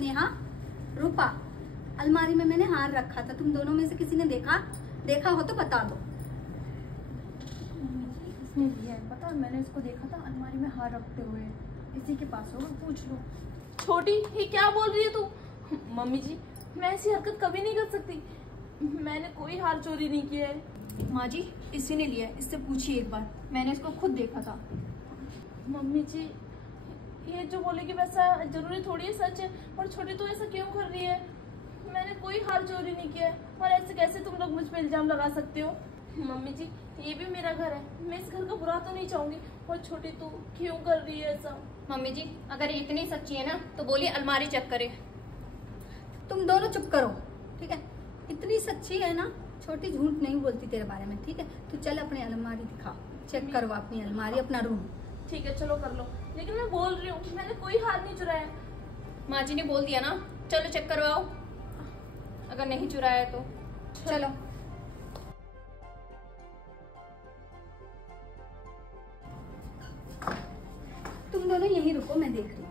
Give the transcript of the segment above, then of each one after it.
नेहा, रूपा, अलमारी में मैंने हार रखा था, तुम दोनों में से किसी ने देखा हो तो बता दो। इसने लिया है, पता, मैंने इसको देखा था अलमारी में हार रखते हुए, इसी के पास होगा, पूछ लो। छोटी, ये क्या बोल रही है तू? मम्मी जी, मैं ऐसी हरकत कभी नहीं कर सकती, मैंने कोई हार चोरी नहीं किया है। माँ जी, इसी ने लिया है, इससे पूछिए एक बार, मैंने इसको खुद देखा था। मम्मी जी, ये जो बोलेगी वैसा जरूरी थोड़ी है सच है। और छोटी, तू ऐसा क्यों कर रही है? मैंने कोई हार चोरी नहीं किया है, और ऐसे कैसे तुम लोग मुझ पे इल्जाम लगा सकते हो? मम्मी जी, ये भी मेरा घर है, मैं इस घर का बुरा तो नहीं चाहूंगी। और छोटी, तू क्यों कर रही है ऐसा? मम्मी जी, अगर ये इतनी सच्ची है ना तो बोलिए अलमारी चेक करे। तुम दोनों चुप करो, ठीक है? इतनी सच्ची है ना, छोटी झूठ नहीं बोलती तेरे बारे में, ठीक है? तू चल अपनी अलमारी दिखा, चेक करवा अपनी अलमारी, अपना रूम। ठीक है, चलो कर लो, लेकिन मैं बोल रही हूँ मैंने कोई हार नहीं चुराया। माँ जी ने बोल दिया ना, चलो चेक करवाओ, अगर नहीं चुराया तो चलो। तुम दोनों यहीं रुको, मैं देख रही हूँ।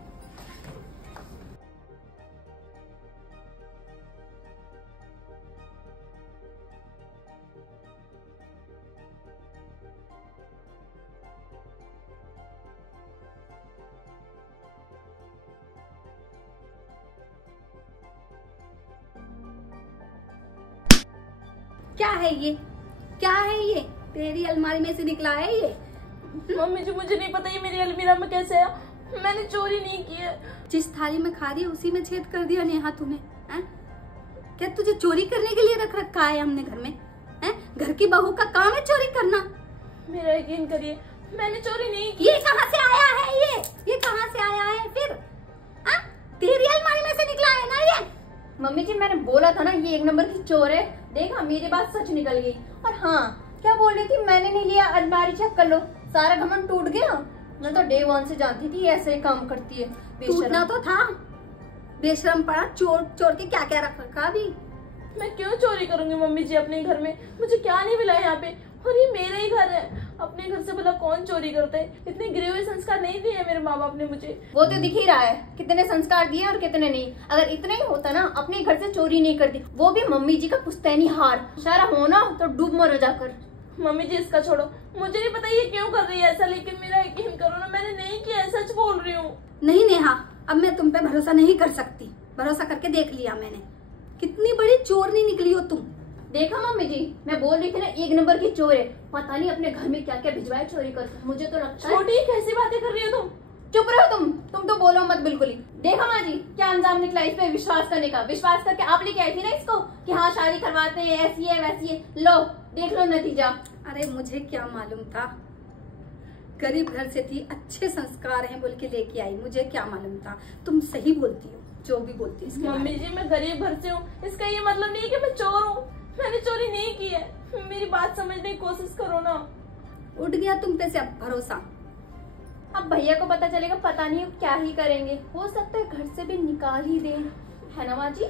क्या है ये? क्या है ये? तेरी अलमारी में से निकला है ये? मम्मी जी, मुझे नहीं पता ये मेरी अलमीरा में कैसे आया, मैंने चोरी नहीं की है। जिस थाली में खा रही है उसी में छेद कर दिया नेहा तूने, हैं? क्या तुझे चोरी करने के लिए रख रखा है हमने घर में? हैं? घर की बहू का काम है चोरी करना। मेरा यकीन करिए, मैंने चोरी नहीं की। ये कहाँ से आया है? ये कहाँ से आया है फिर? हाँ? तेरी अलमारी में से निकला है ना ये? मम्मी जी, मैंने बोला था ना ये एक नंबर की चोर है, देखा मेरी बात सच निकल गई। और हाँ, क्या बोल रही थी, मैंने नहीं लिया, अलमारी चेक कर लो, सारा घमंड टूट गया। मैं तो डे वन से जानती थी ऐसे ही काम करती है। टूटना तो था, बेशरम पड़ा, चोर के क्या क्या रख रखा अभी। मैं क्यों चोरी करूंगी मम्मी जी अपने घर में? मुझे क्या नहीं मिला यहाँ पे, और ये मेरा ही घर है। अपने घर से भला कौन चोरी करता है? इतने गिरे हुए संस्कार नहीं दिए मेरे माँ बाप ने मुझे। वो तो दिख ही रहा है कितने संस्कार दिए और कितने नहीं। अगर इतना ही होता ना, अपने घर से चोरी नहीं करती, वो भी मम्मी जी का पुश्तैनी हार। शर्म हो ना तो डूब मरो जाकर। मम्मी जी, इसका छोड़ो, मुझे नहीं पता ये क्यों कर रही है ऐसा, लेकिन मेरा यकीन करो ना, मैंने नहीं किया, सच बोल रही हूँ। नहीं नेहा, अब मैं तुम पे भरोसा नहीं कर सकती। भरोसा करके देख लिया मैंने, कितनी बड़ी चोर नहीं निकली हो तुम। देखा मम्मी जी, मैं बोल रही थी ना एक नंबर की चोर है, पता नहीं अपने घर में क्या क्या भिजवाए चोरी कर। मुझे तो लगता है। छोटी, कैसी बातें कर रही हो तुम? चुप रहो तुम तो बोलो मत बिल्कुल ही। देखा माँ जी, क्या अंजाम निकला इस पे विश्वास करने का। विश्वास करके आप लेके आई थी ना इसको कि हाँ शादी करवाते हैं, ऐसी है वैसी है, लो देख लो नतीजा। अरे मुझे क्या मालूम था, गरीब घर से थी, अच्छे संस्कार हैं बोल के लेके आई, मुझे क्या मालूम था। तुम सही बोलती हो जो भी बोलती हो। मम्मी जी, मैं गरीब घर से हूँ, इसका ये मतलब नहीं है कि मैं चोर हूँ। मैंने चोरी नहीं की है, मेरी बात समझने की कोशिश करो ना। उठ गया तुम पे से अब भरोसा। अब भैया को पता चलेगा, पता नहीं क्या ही करेंगे, हो सकता है घर से भी निकाल ही दे, है ना माँ जी?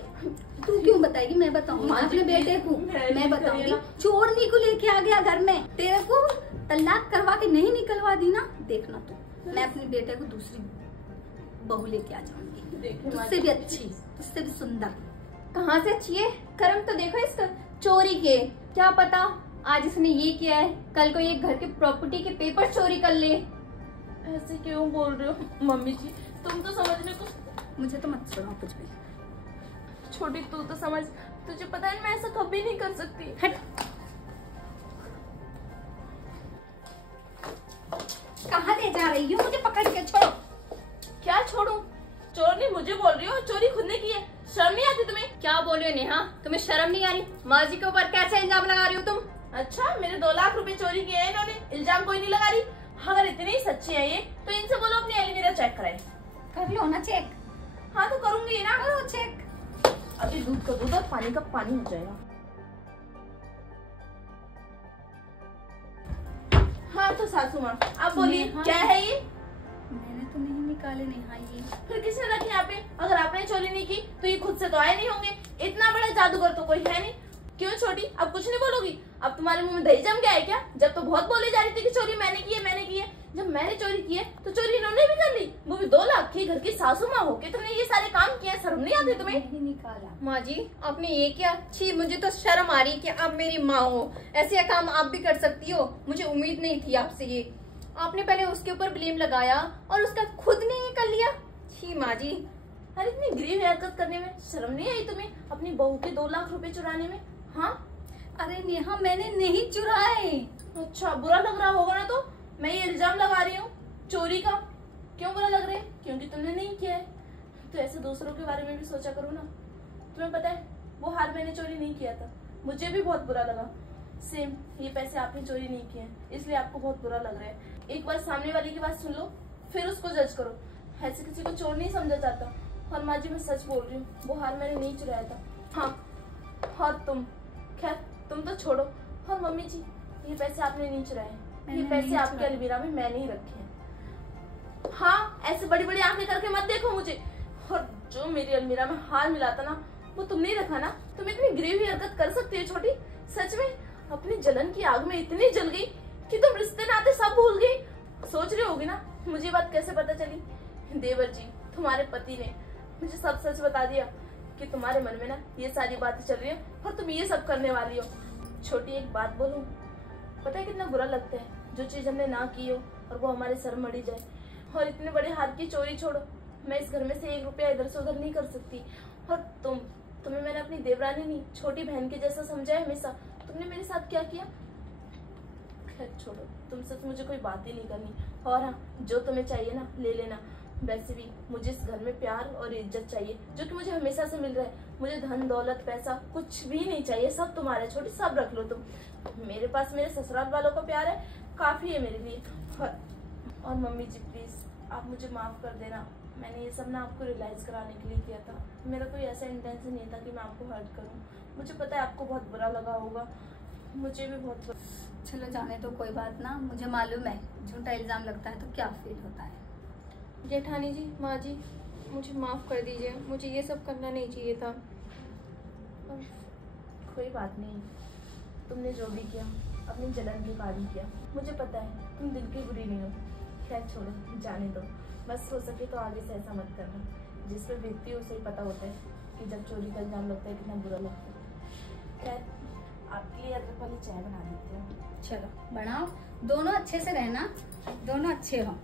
तू क्यों बताएगी? मैं बताऊंगी अपने बेटे को, मैं बताऊंगी। चोरनी को लेके आ गया घर में, तेरे को तलाक करवा के नहीं निकलवा दी ना, देखना तू। मैं अपने बेटे को दूसरी बहू लेके आ जाऊंगी, तुझसे भी अच्छी, तुझसे भी सुंदर। कहाँ से अच्छी है? कर्म तो देखो इसका, चोरी के। क्या पता आज इसने ये किया है, कल को ये घर के प्रॉपर्टी के पेपर चोरी कर ले। ऐसे क्यों बोल रहे हो मम्मी जी? तुम तो समझने को। मुझे तो मत सुनाओ कुछ भी। छोटी, तू तो समझ, तुझे पता है मैं ऐसा कभी नहीं कर सकती। हट। कहाँ ले जा रही हो? मुझे पकड़ के छोड़ो। क्या छोड़ू? चोर नहीं मुझे बोल रही हो, चोरी खुद ने की है, शर्म नहीं आती तुम्हें? क्या बोल रही हो नेहा, तुम्हें शर्म नहीं आ रही? माँ जी के ऊपर कैसे इल्जाम लगा रही हो तुम? अच्छा, मेरे 2 लाख रुपए चोरी किए हैं इन्होंने, इल्जाम कोई नहीं लगा रही। अगर इतनी सच्ची है ये, तो इनसे बोलो अपनी अलमीरा चेक कराए। कर लो ना चेक। हाँ तो करूंगी ना, करो चेक। अभी दूध का दूध और पानी का पानी हो जाएगा। हाँ तो सासू माँ, आप बोलिए क्या है ये? मैंने तो नहीं निकाले नेहा ये। फिर किसने रखे यहाँ पे? अगर आपने चोरी नहीं की तो ये खुद से तो आए नहीं होंगे। इतना बड़ा जादूगर तो कोई है नहीं। क्यों छोटी, अब कुछ नहीं बोलोगी? अब तुम्हारे मुंह में दही जम गया है क्या? जब तो बहुत बोली जा रही थी कि चोरी मैंने की है, मैंने की है। जब मैंने चोरी की है तो चोरी इन्होंने भी कर ली, वो भी 2 लाख की। घर की सासू माँ होके तुमने ये सारे काम किए, शर्म नहीं आती तुम्हें? नहीं निकाला। माँ जी आपने ये क्या? छी, मुझे तो शर्म आ रही कि आप मेरी माँ हो, ऐसे काम आप भी कर सकती हो। मुझे उम्मीद नहीं थी आपसे ये। आपने पहले उसके ऊपर ब्लेम लगाया और उसका खुद ने ये कर लिया। छी माँ जी। अरे इतनी गरीब हरकत करने में शर्म नहीं आई तुम्हें? अपनी बहू के 2 लाख रुपए चुराने में? हाँ अरे नेहा मैंने नहीं चुराए। अच्छा, बुरा लग रहा होगा ना तो मैं ये इल्जाम लगा रही हूँ चोरी का। क्यों बुरा लग रहा है? क्योंकि तुमने नहीं किया है। तो ऐसे दूसरों के बारे में भी सोचा करो ना। तुम्हें पता है वो हार मैंने चोरी नहीं किया था, मुझे भी बहुत बुरा लगा। सेम ये पैसे आपने चोरी नहीं किए हैं, इसलिए आपको बहुत बुरा लग रहा है। एक बार सामने वाले की बात सुन लो, फिर उसको जज करो। ऐसे किसी को चोर नहीं समझा जाता। और माँ जी मैं सच बोल रही हूँ, वो हार मैंने नहीं चुराया था। हाँ और तुम, खैर तुम तो छोड़ो। और मम्मी जी ये पैसे आपने नहीं चुराए, ये पैसे आपके अलमीरा में मैंने ही रखे हैं। हाँ ऐसे बड़ी बड़ी आंखें करके मत देखो मुझे। और जो मेरी अलमीरा में हार मिला था ना, वो तुमने ही रखा ना। तुम इतनी गरीबी हरकत कर सकती हो छोटी? सच में अपनी जलन की आग में इतनी जल गई कि तुम रिश्ते नाते सब भूल गई। सोच रही होगी ना मुझे बात कैसे पता चली? देवर जी तुम्हारे पति ने मुझे सब सच बता दिया कि तुम्हारे मन में ना ये सारी बातें चल रही है और तुम ये सब करने वाली हो। छोटी एक बात बोलूं, पता है कितना बुरा लगता है जो चीज हमने ना की हो और वो हमारे सर मड़ी जाए। और इतने बड़े हाथ की चोरी छोड़ो, मैं इस घर में से 1 रुपया इधर से उधर नहीं कर सकती। और तुम्हें मैंने अपनी देवरानी नहीं छोटी बहन के जैसा समझा है हमेशा। तुमने मेरे साथ क्या किया? खैर छोड़ो, तुमसे तो मुझे कोई बात ही नहीं करनी। और हाँ जो तुम्हें चाहिए ना ले लेना। वैसे भी मुझे इस घर में प्यार और इज्जत चाहिए जो कि मुझे हमेशा से मिल रहा है। मुझे धन दौलत पैसा कुछ भी नहीं चाहिए, सब तुम्हारे छोटी, सब रख लो तुम। मेरे पास मेरे ससुराल वालों का प्यार है, काफी है मेरे लिए। और मम्मी जी प्लीज आप मुझे माफ कर देना। मैंने ये सब ना आपको रियलाइज कराने के लिए किया था। मेरा कोई ऐसा इंटेंशन नहीं था कि मैं आपको हर्ट करूं। मुझे पता है आपको बहुत बुरा लगा होगा, मुझे भी बहुत। चलो जाने तो कोई बात ना, मुझे मालूम है झूठा इल्जाम लगता है तो क्या फील होता है। जेठानी जी, माँ जी मुझे माफ कर दीजिए, मुझे ये सब करना नहीं चाहिए था। कोई बात नहीं, तुमने जो भी किया अपनी जलन के कारण किया। मुझे पता है तुम दिल की बुरी नहीं हो। खैर छोड़ो जाने दो, बस हो सके तो आगे से ऐसा मत करना। जिस पर बीतती है उसे ही पता होता है कि जब चोरी का इल्जाम लगता है कितना बुरा लगता है। खैर आपके लिए अदरक वाली चाय बना देती हूँ। चलो बनाओ, दोनों अच्छे से रहना, दोनों अच्छे हो।